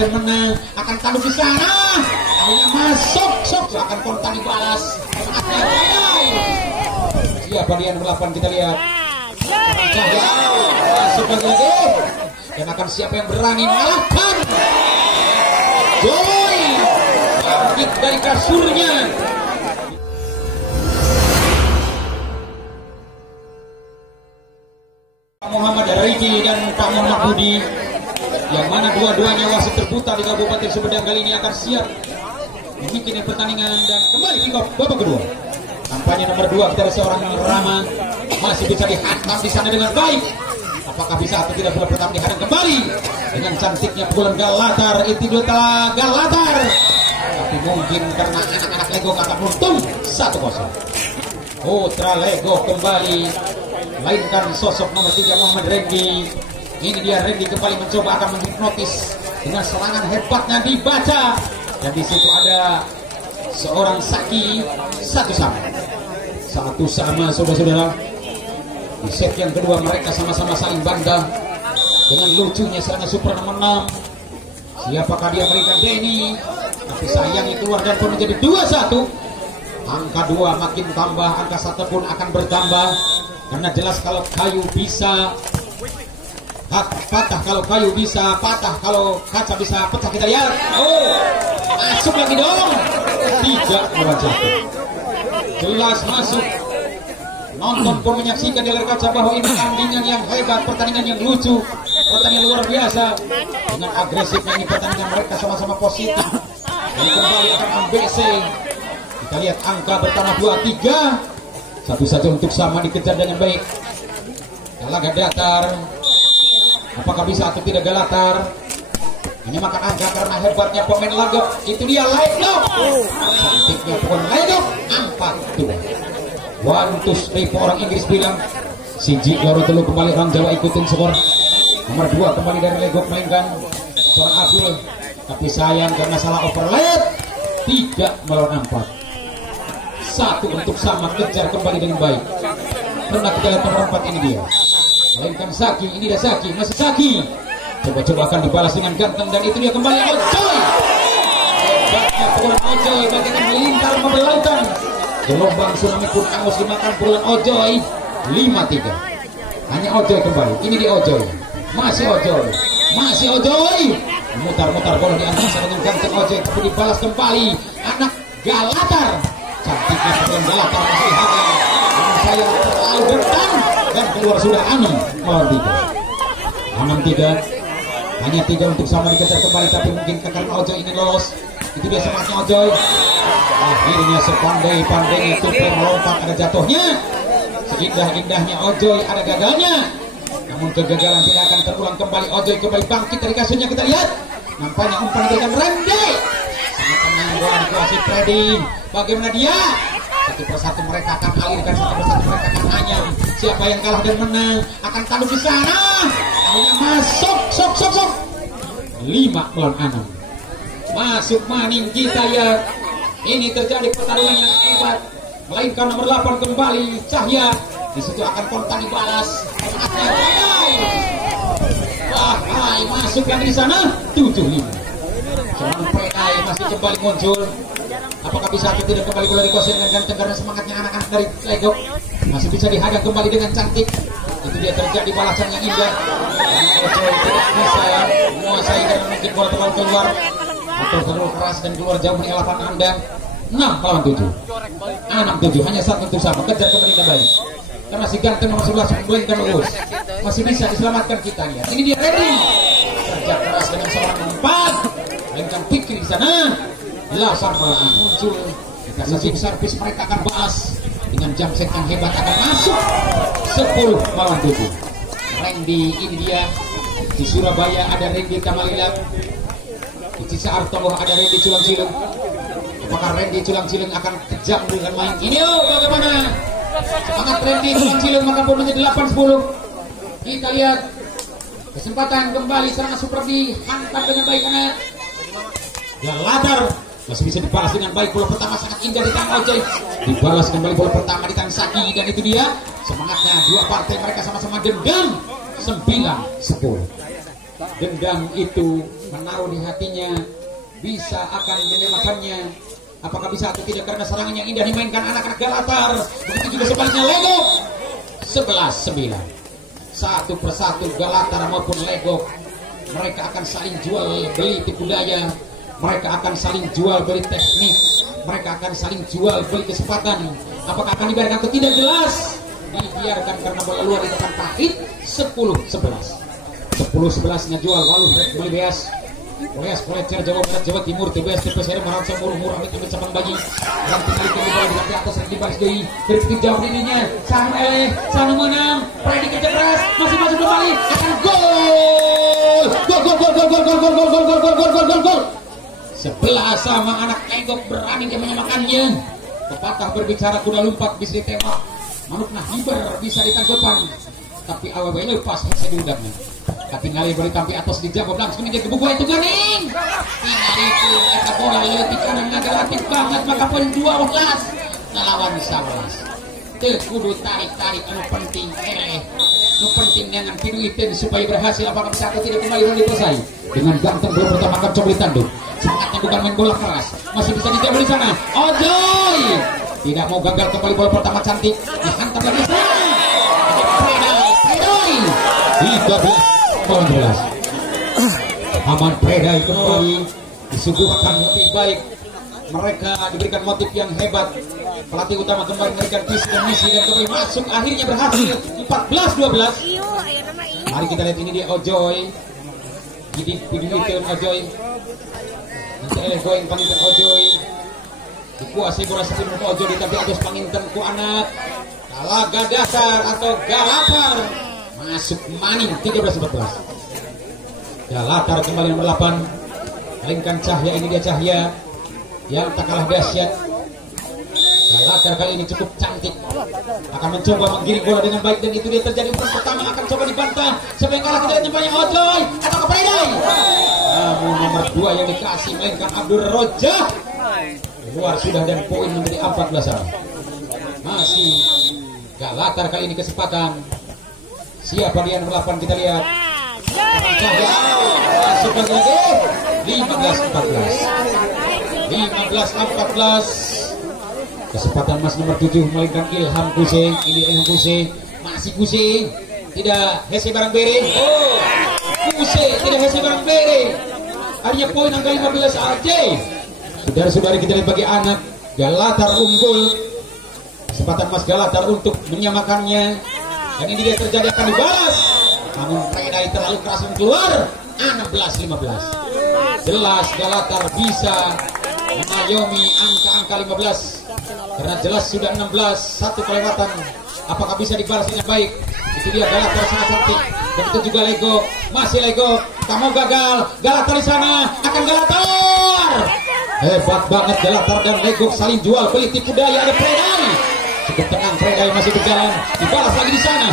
dan menang akan tanduk di sana. Akhirnya masuk, akan kontan dibalas. Siapa dia nomor 8 kita lihat. Masuk lagi. Dan akan siapa yang berani mengalahkan Joy bangkit dari kasurnya. Pak Muhammad Riki dan Pak Muhammad Budi, yang mana dua-duanya wasit terbuta di Kabupaten Sumedang kali ini akan siap memikirkan pertandingan dan kembali kick off babak kedua. Kampanye nomor 2 dari seorang Rama masih bisa dihantam di sana dengan baik. Apakah bisa atau tidak, bola pertama dihadang kembali dengan cantiknya pukulan Galatar. Itu adalah Galatar, tapi mungkin karena anak-anak Lego kata untung 1-0. Putra Lego kembali mainkan sosok nomor 3 Muhammad Randy. Ini dia Randy kembali mencoba akan menghipnotis dengan serangan hebatnya dibaca, dan di situ ada seorang Saki. Satu sama saudara-saudara. Di set yang kedua mereka sama-sama saling bangga dengan lucunya serangan super nomor 6. Siapakah dia memberikan Denny, tapi sayangnya keluar dan pun menjadi 2-1. Angka 2 makin tambah, angka 1 pun akan bertambah, karena jelas kalau kayu bisa patah, kalau kayu bisa patah, kalau kaca bisa pecah. Kita lihat, masuk lagi dong, tidak melajak, jelas masuk. Nonton pun menyaksikan di layar kaca bahwa ini pertandingan yang hebat, pertandingan yang lucu, pertandingan luar biasa. Dengan agresifnya ini pertandingan mereka sama-sama positif. Dan kembali akan ambc. Kita lihat angka bertambah 2-3. Satu saja untuk sama dikejar dengan baik. Galaga datar. Apakah bisa atau tidak Galatar? Hanya makan angka karena hebatnya pemain Lagok. Itu dia Lagok. Cantiknya pemain Lagok. 4-2. One two three, orang Inggris bilang. Siji baru dulu kembali, orang Jawa ikutin skor. Nomor 2 kembali dari Legok mainkan seorang Abdul, tapi sayang karena salah overlap, 3 melawan 4. 1 untuk sama, kejar kembali dengan baik. Pernah kita lihat nomor 4 ini dia. Mainkan Saki, ini dia Saki, masih Saki. Coba-coba akan dibalas dengan ganteng, dan itu dia kembali Ojoy. Hebatnya pukulan Ojoy, bagaikan melingkar mobil lautan. Gelombang tsunami pun angus dimakan pukulan Ojoy. 5-3. Hanya Ojoy kembali. Ini di Ojoy. Masih Ojoy. Mutar-mutar bola di antara dengan ganteng Ojoy, tapi dibalas kembali anak Galatar. Cantiknya pukulan Galatar masih dihadang. Dengan saya terlalu bertan, dan keluar sudah 6-3. Hanya 3 untuk sama dikejar kembali, tapi mungkin karena Ojoy ini lolos. Itu dia semangatnya Ojoy. Akhirnya sepandai-pandainya Tupai melompat, ada jatuhnya. Seindah-indahnya Ojoy ada gagalnya. Namun kegagalan tidak akan terulang kembali. Ojoy kembali bangkit dari kasurnya. Kita lihat nampaknya umpan diberikan Randy. Sangat tenang bola di Freddy. Bagaimana dia? Satu persatu mereka akan alirkan, satu persatu mereka akan anyam. Siapa yang kalah dan menang akan tanduk di sana. Akhirnya masuk, 5-6. Masuk maning kita ya. Ini terjadi pertarungan yang hebat. Melainkan nomor 8 kembali Cahya. Di situ akan kontan dibalas. Masuk lagi di sana 7-5. Seorang PI masih kembali muncul. Apakah bisa atau tidak kembali bola dikuasai dengan ganteng, karena semangatnya anak-anak dari Legok masih bisa dihadang kembali dengan cantik. Itu dia terjadi balasan yang indah. Ojoy tidak bisa menguasai karena mungkin bola terlalu keluar atau terlalu keras dan keluar jauh dari lapan Anda. 6-7. Hanya 1 untuk sama, kejar kembali dengan baik. Karena si ganteng nomor 11 membelengkan lurus, masih bisa diselamatkan kita ya. Ini dia Randy, kerja keras dengan seorang 4. Mainkan pikir di sana. Lasan malah muncul. Kita saja servis mereka akan balas dengan jam set yang hebat, akan masuk 10-7. Randy, ini dia. Di Surabaya ada Randy Kamalila. Di Cisaarto ada Randy Culang-Cilung. Apakah Randy Culang-Cilung akan kejam dengan main ini? Bagaimana semangat Randy Culang-Cilung, maka pun menjadi 8-10. Kita lihat kesempatan kembali serangan super dihantam dengan baik karena Galatar masih bisa dibalas dengan baik. Bola pertama sangat indah di tangan Ojoy, dibalas kembali bola pertama di tangan Saki, dan itu dia semangatnya dua partai mereka sama-sama dendam. 9-10. dendam itu menaruh di hatinya, bisa akan menyelamatkannya. Apakah bisa atau tidak, karena serangan yang indah dimainkan anak-anak Galatar. Begitu juga sebaliknya Legok 11-9. Satu persatu Galatar maupun Legok, mereka akan saling jual beli tipu daya, mereka akan saling jual beli teknik, mereka akan saling jual beli kesempatan. Apakah akan dibiarkan atau tidak, jelas dibiarkan karena bola luar itu akan pahit. 10-11 ngejual lalu beli beas kolecer Jawa Barat Jawa Timur TBS TPSR merasa murah-murah amit sabang bayi dan tinggal di bola di atas di baris deui kritik jawab dirinya sang eleh sang menang Freddy kerja keras masih masuk kembali akan gol 11 sama anak Legok berani dia menyamakannya. Pepatah berbicara kuda lompat bisa ditembak, manuk nah hiber bisa ditanggapan, tapi awalnya lepas hanya diudangnya. Ketinggalan beri tampi atas dijawab langsung dia kebuku itu ganing. Tinggal itu eta bola lebih kanan negatif banget, maka poin 12 ngelawan 11. Teu kudu tarik-tarik anu penting anu penting dengan pinuiteun supaya berhasil. Apakah bisa atau tidak kembali selesai dengan ganteng belum pertama kan coba ditanduk. Semangatnya bukan main bola keras, masih bisa dijawab di sana. Ojoy tidak mau gagal kembali bola pertama cantik dihantam lagi sana. Predai 13 Aman Predai kembali disuguhkan lebih baik. Mereka diberikan motif yang hebat. Pelatih utama kembali memberikan visi dan misi dan kembali masuk, akhirnya berhasil 14-12. Mari kita lihat ini dia Ojoy. Jadi video Ojoy. Nanti goeng panginten Ojoy. Dikuasai bola sebelum Ojoy tapi atas panginten ku anak. Talaga Dasar atau Galatar masuk maning 13-14. Galatar kembali nomor 8. Lingkan Cahya, ini dia Cahya yang tak kalah dahsyat. Galatar kali ini cukup cantik, akan mencoba menggiring bola dengan baik dan itu dia terjadi. Umpan pertama akan coba dibantah. Siapa yang kalah, kita lihat nyempanya Ojoy atau Predai. Namun nomor 2 yang dikasih melainkan Abdul Rojah keluar sudah dan poin menjadi 14. Masih Galatar kali ini kesempatan. Siapa dia nomor 8, kita lihat. Masuk lagi 15-14. Kesempatan Mas nomor 7 melainkan Ilham Kusing. Ini Ilham Kusing, masih Kusing, tidak Hese barang bere. Kusing tidak Hese barang bere. Hanya poin angka 15 aja. Saudara-saudari kita lihat bagi anak Galatar unggul. Kesempatan Mas Galatar untuk menyamakannya. Dan ini dia terjadi akan dibalas. Namun Predai terlalu keras keluar. 16-15. Jelas Galatar bisa mengayomi angka-angka 15. Karena jelas sudah 16, satu kelewatan. Apakah bisa dibalas dengan baik? Itu dia Galatar sangat cantik. Begitu juga Lego, masih Lego. Kamu gagal, Galatar di sana akan Galatar. Hebat banget Galatar dan Lego saling jual beli tipu daya. Ada Predai. Cukup tenang, Predai masih berjalan. Dibalas lagi di sana.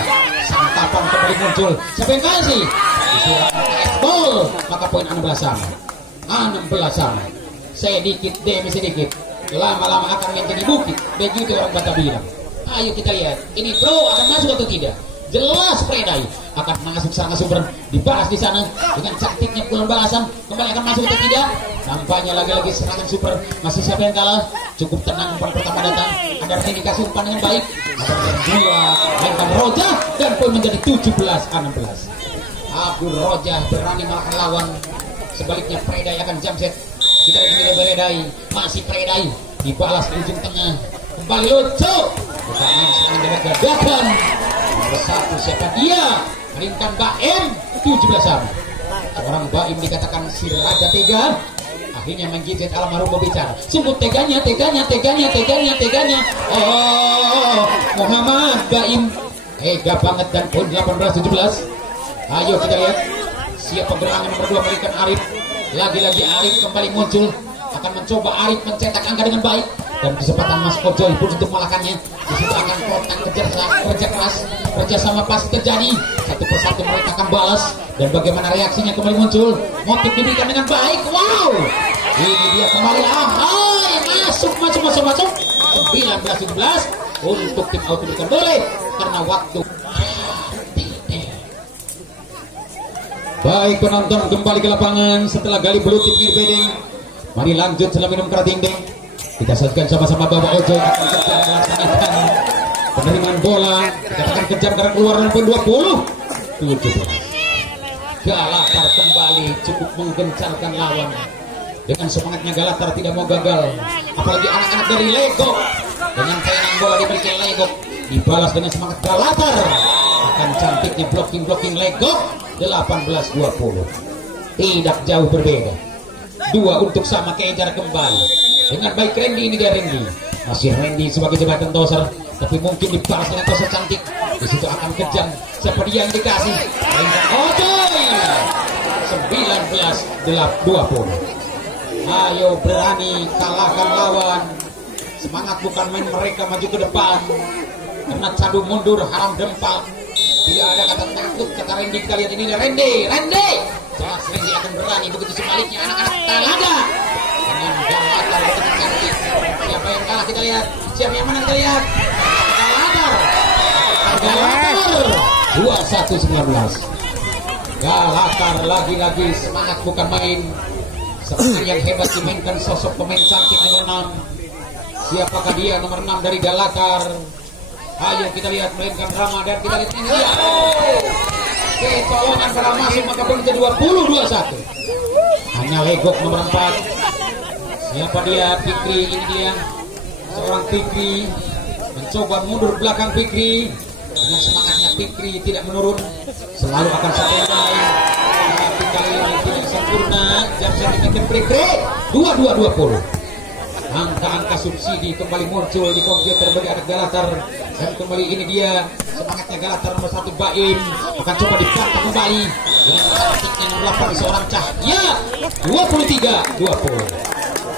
Santapan kembali muncul. Siapa yang kasih? Ball. Maka poin 16 sama. 16 sama. Sedikit demi sedikit. Lama-lama akan menjadi bukit. Begitu orang Batak bilang. Ayo kita lihat. Ini bro akan masuk atau tidak? Jelas Predai akan masuk sana super. Dibalas di sana dengan cantiknya pukulan balasan. Kembali akan masuk atau tidak? Nampaknya lagi-lagi serangan super. Masih siapa yang kalah? Cukup tenang umpan pertama datang. Ada indikasi umpan yang baik. Ada yang dua. Lengkap Rojah dan poin menjadi 17-16. Abdul Rojah berani melakukan lawan. Sebaliknya Predai akan jump set. Kita lihat Predai, masih Predai dibalas di ujung tengah. Kembali lucu. Bukan main serangan dengan gagakan. Nomor 1 siapa dia? Ringkan Baim 17 sama. Seorang Baim dikatakan si raja tega. Akhirnya menggigit almarhum berbicara. Sungguh teganya. Oh, Muhammad Baim tega banget dan poin 18-17. Ayo kita lihat. Siapa gerangan nomor 2 berikan Arif. Lagi-lagi Arif kembali muncul. Akan mencoba Arif mencetak angka dengan baik. Dan kesempatan Mas Ojoy pun untuk melakanya. Disitu akan kontak kerja keras. Kerjasama pasti terjadi. Satu persatu mereka akan balas. Dan bagaimana reaksinya kembali muncul. Motif diberikan dengan baik. Wow. Ini dia kembali. Masuk. 19-17 untuk tim auto diberikan boleh. Karena waktu Baik penonton kembali ke lapangan setelah gali belut di pinggir bedeng. Mari lanjut setelah minum keratindeng. Kita saksikan sama-sama Bapak Ojo yang akan kejar melaksanakan penerimaan bola. Dikatakan kejar karena keluaran poin 20-17. Galatar kembali cukup menggencarkan lawan. Dengan semangatnya Galatar tidak mau gagal. Apalagi anak-anak dari Legok. Dengan penang bola dimiliki Legok, dibalas dengan semangat Galatar. Akan cantiknya blocking Legok. 18-20. Tidak jauh berbeda. Dua untuk sama kejar kembali. Dengan baik Randy, ini dia Randy. Masih Randy sebagai jembatan toser, tapi mungkin dibalas dengan toser cantik. Di situ akan kejam. Siapa dia yang dikasih? Ojoy. 19-20. Ayo berani kalahkan lawan. Semangat bukan main mereka maju ke depan. Karena cadu mundur haram dempal. Tidak ada kata takut, kata Randy. Kita lihat ini Randy. Jelas Randy akan berani. Begitu sebaliknya anak-anak Talada dengan Galatar begitu cantik. Siapa yang kalah kita lihat? Siapa yang menang kita lihat? Galatar 21-19. Galatar lagi-lagi semangat bukan main. Semangat yang hebat dimainkan sosok pemain cantik nomor 6. Siapakah dia nomor 6 dari Galatar? Ayo kita lihat melainkan Rama dan kita lihat ini dia. Kecolongan pada masuk maka poin ke 20-21. Hanya Legok nomor 4. Siapa dia? Fikri, ini dia. Seorang Fikri mencoba mundur belakang Fikri. Dengan semangatnya Fikri tidak menurun. Selalu akan sampai lain. Tapi kali ini tidak sempurna. Jam sentimeter Fikri 22-20. Angka-angka subsidi kembali muncul di komputer bagi anak Galatar. Dan kembali ini dia semangatnya Galatar nomor 1 Baim akan coba dibantah kembali dengan cantiknya nomor 8 seorang Cahya 23-20.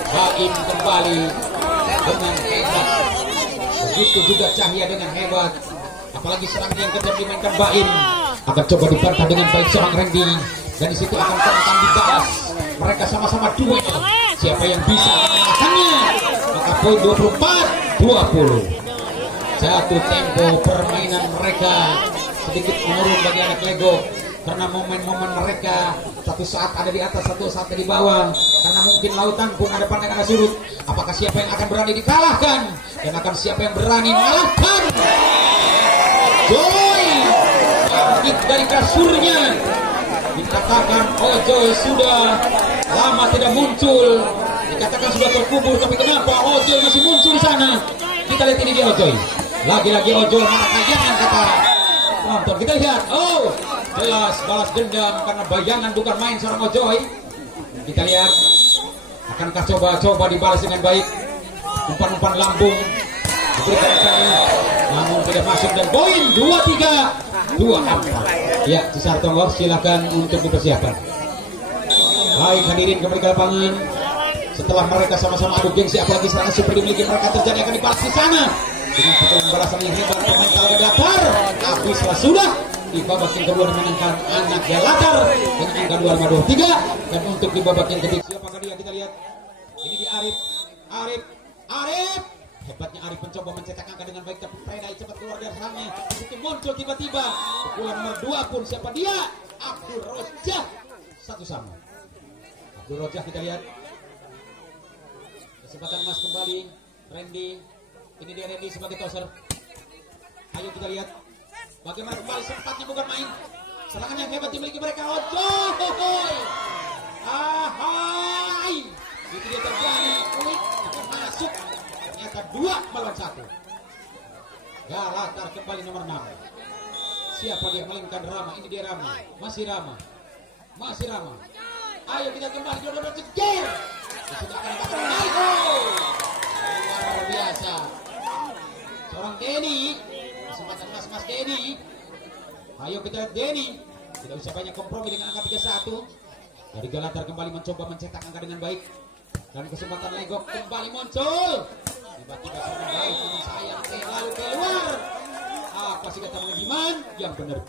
Baim kembali dengan hebat. Begitu juga Cahya dengan hebat. Apalagi serang yang kejam dimainkan Baim akan coba dibantah dengan baik seorang Randy. Dan disitu akan dibahas. Mereka sama-sama duel. Siapa yang bisa mengalahkannya? Maka poin 24-20. Jatuh tempo permainan mereka sedikit menurun bagi anak Lego. Karena momen-momen mereka satu saat ada di atas, satu saat ada di bawah. Karena mungkin lautan pun ada pandang ada surut. Apakah siapa yang akan berani dikalahkan? Dan akan siapa yang berani mengalahkan? Joy bangkit dari kasurnya. Dikatakan Ojoy sudah lama tidak muncul. Dikatakan sudah terkubur, tapi kenapa Ojoy masih muncul di sana? Kita lihat ini dia Ojoy. Lagi-lagi Ojoy marah kayangan kata penonton. Kita lihat, oh jelas balas dendam karena bayangan bukan main seorang Ojoy. Kita lihat, akankah coba dibalas dengan baik? Umpan-umpan lambung diberikan sekali, namun tidak masuk dan poin 23-24. Ya, Cesar Tonggor silakan untuk dipersiapkan. Baik hadirin kembali ke lapangan. Setelah mereka sama-sama adu gengsi, apalagi serangan super dimiliki mereka terjadi akan dibalas di sana dengan pukulan balasan yang hebat pemain Galatar. Tapi setelah sudah di babak yang kedua dimenangkan anak Galatar dengan angka 25-23. Dan untuk di babak yang ketiga siapakah dia? Kita lihat ini di Arif. Hebatnya Arif mencoba mencetak angka dengan baik, tapi Fredai cepat keluar dari sarangnya. Itu muncul tiba-tiba pukulan nomor 2 pun siapa dia? Abdul Rojah. Satu sama Abdul Rojah. Kita lihat kesempatan emas kembali Randy. Ini dia Randy sebagai toser. Ayo kita lihat bagaimana kembali sempatnya bukan main. Serangan yang hebat dimiliki mereka. Ojoy. Ahai. Itu dia terjadi. Kulit akan masuk. Ternyata 2 melawan 1. Galatar kembali nomor 6. Siapa dia? Melainkan Rama. Ini dia Rama. Masih Rama. Ayo kita kembali. Dua-dua ceger. Sudah akan kembali. Luar biasa. Seorang Denny. Kesempatan mas Denny. Ayo kita lihat Denny. Tidak usah banyak kompromi dengan angka 31. Dari Galatar kembali mencoba mencetak angka dengan baik. Dan kesempatan Legok kembali muncul. Tiba-tiba seorang baik dengan sayang lalu keluar. Apa sih kata manajemen? Yang benar.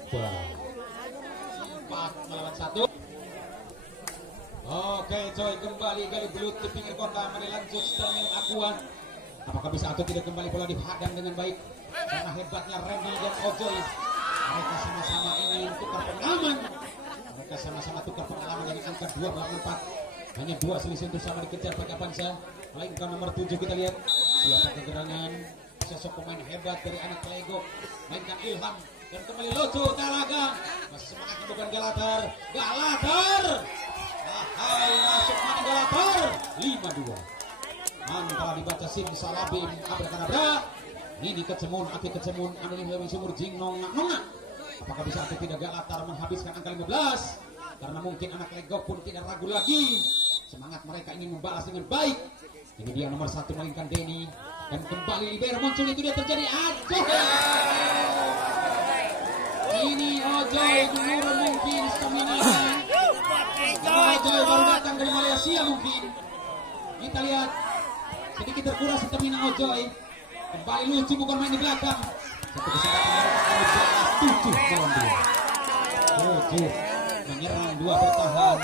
4 melawan 1. Oke coy, kembali gali belut di pinggir kota. Mari lanjut termin akuan. Apakah bisa atau tidak kembali bola dihadang dengan baik? Karena hebatnya Randy dan Ojoy. Mereka sama-sama ingin tukar pengalaman. Mereka mereka sama-sama tukar pengalaman dari angka 2 hanya 2 selisih untuk sama dikejar pakai Avanza. Melainkan nomor 7 kita lihat siapa kegerangan sosok pemain hebat dari anak Lego, mainkan Ilham dan kembali Loco Talaga, masih semangatnya bukan Galatar. Hai masuk mana Galatar 5-2. Antara dibaca Sim Salabim abrakadabra. Ini kecemun anu lebih sumur jing nongak. Apakah bisa atau tidak Galatar menghabiskan angka 15? Karena mungkin anak Lego pun tidak ragu lagi. Semangat mereka ingin membalas dengan baik. Ini dia nomor 1 melainkan Denny. Dan kembali libero muncul, itu dia terjadi. Aduh. Ini Ojoy menurun mungkin stamina. Ojoy baru datang dari Malaysia mungkin. Kita lihat sedikit terkuras stamina Ojoy. Kembali lucu bukan main di belakang. Satu kesempatan 7 lawan 2. 7 menyerang 2 bertahan.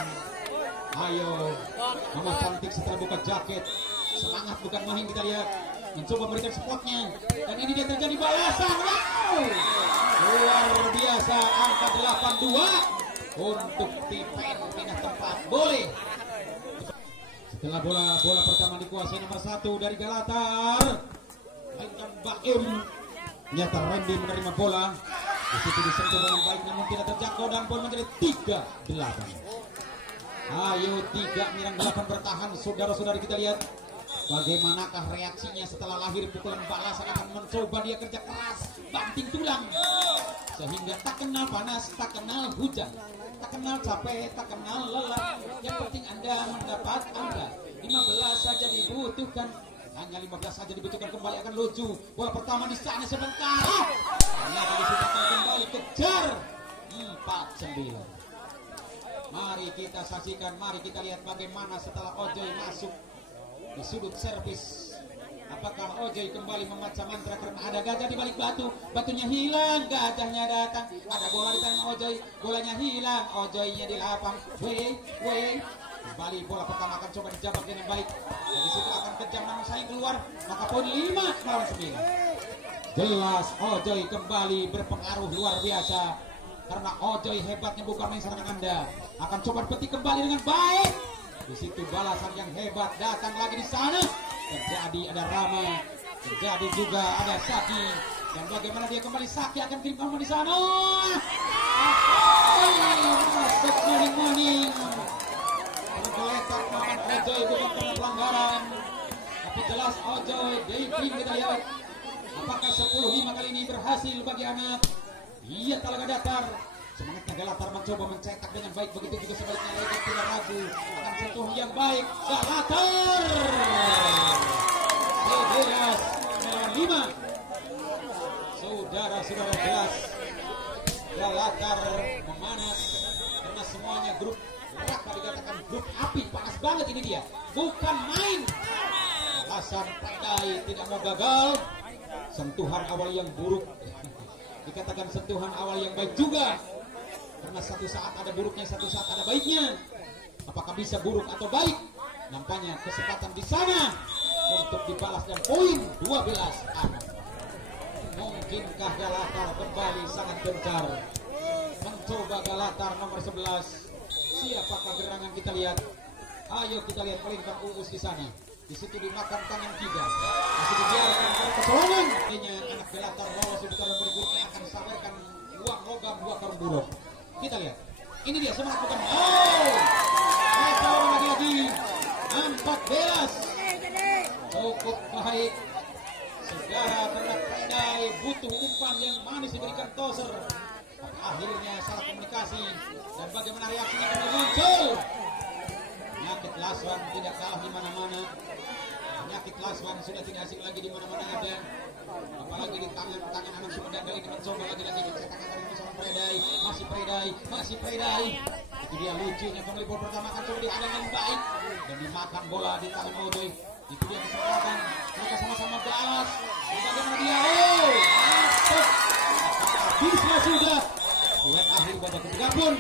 Ayo Mama cantik setelah buka jaket. Semangat bukan main, kita lihat mencoba memberikan spotnya. Dan ini dia terjadi balasan. Wow, luar biasa. Angka 82 untuk Tipen pindah tempat. Boleh. Setelah bola pertama dikuasai nomor 1 dari Galatar, mainkan Baim. Ternyata Randy menerima bola. Di situ disentuh dengan baik namun tidak terjangkau dan bola menjadi 3-8. Ayo 3 menyerang 8 bertahan. Saudara-saudari, kita lihat bagaimanakah reaksinya setelah lahir pukulan balasan. Akan mencoba dia kerja keras, banting tulang, sehingga tak kenal panas, tak kenal hujan, tak kenal capek, tak kenal lelah. Yang penting Anda mendapat angka 15 saja dibutuhkan. Hanya 15 saja dibutuhkan. Kembali akan lucu. Bola pertama di sana sebentar. Ternyata disitakan kembali, kejar 4-9. Mari kita saksikan, mari kita lihat bagaimana setelah Ojoy masuk di sudut servis. Apakah Ojoy kembali membaca mantra karena ada gajah di balik batu? Batunya hilang, gajahnya datang. Ada bola di tangan Ojoy, bolanya hilang, Ojoynya di lapang. Kembali bola pertama akan coba dijabak dengan baik. Dari situ akan kejam namun sayang keluar. Maka poin 5-9. Jelas Ojoy kembali berpengaruh luar biasa. Karena Ojoy hebatnya bukan main serangan Anda. Akan coba petik kembali dengan baik. Di situ balasan yang hebat datang lagi di sana. Terjadi ada Rama, terjadi juga ada Saki. Dan bagaimana dia kembali, Saki akan kirim kamu di sana. Masuk morning. Tergeletak tangan Ojoy bukan karena pelanggaran. Tapi jelas Ojoy diving, kita lihat. Apakah 10-5 kali ini berhasil bagi anak? Iya, Talaga datar. Semangatnya Galatar mencoba mencetak dengan baik. Begitu juga sebaliknya Lego tidak ragu. Akan sentuh yang baik. Galatar 11-5. Saudara-saudara, jelas Galatar memanas. Karena semuanya grup neraka, dikatakan grup api. Panas banget ini dia. Bukan main. Alasan Pandai tidak mau gagal. Sentuhan awal yang buruk. Dikatakan sentuhan awal yang baik juga. Karena satu saat ada buruknya, satu saat ada baiknya. Apakah bisa buruk atau baik? Nampaknya kesempatan di sana untuk dibalas dan poin 12-6. Mungkinkah Galatar kembali sangat gencar? Mencoba Galatar nomor 11. Siapakah gerangan, kita lihat. Ayo kita lihat, melingkar Uus di sana. Di situ dimakan tangan tiga. Masih dibiarkan kecolongan. Anak Galatar lolos di putaran berikutnya akan sabarkan uang logam 2 karung buruk. Kita lihat. Ini dia semangat bukan. Mereka lagi 14. Cukup baik. Saudara, karena Pandai butuh umpan yang manis diberikan Toser. Akhirnya salah komunikasi. Dan bagaimana reaksinya kembali muncul. Penyakit Laswan tidak kalah di mana-mana. Penyakit Laswan sudah tidak asing lagi di mana-mana ada. Apalagi di tangan anak Sumedang kali ini mencoba lagi mencetakkan dari bersama Predai. Masih Predai. Itu dia lucunya, kembali bola pertama akan coba dihadang dengan baik dan dimakan bola di tangan Ojoy. Itu dia kesempatan. Mereka sama-sama balas. Bagaimana dia? Masuk. Habislah sudah. Buat akhir babak ketiga pun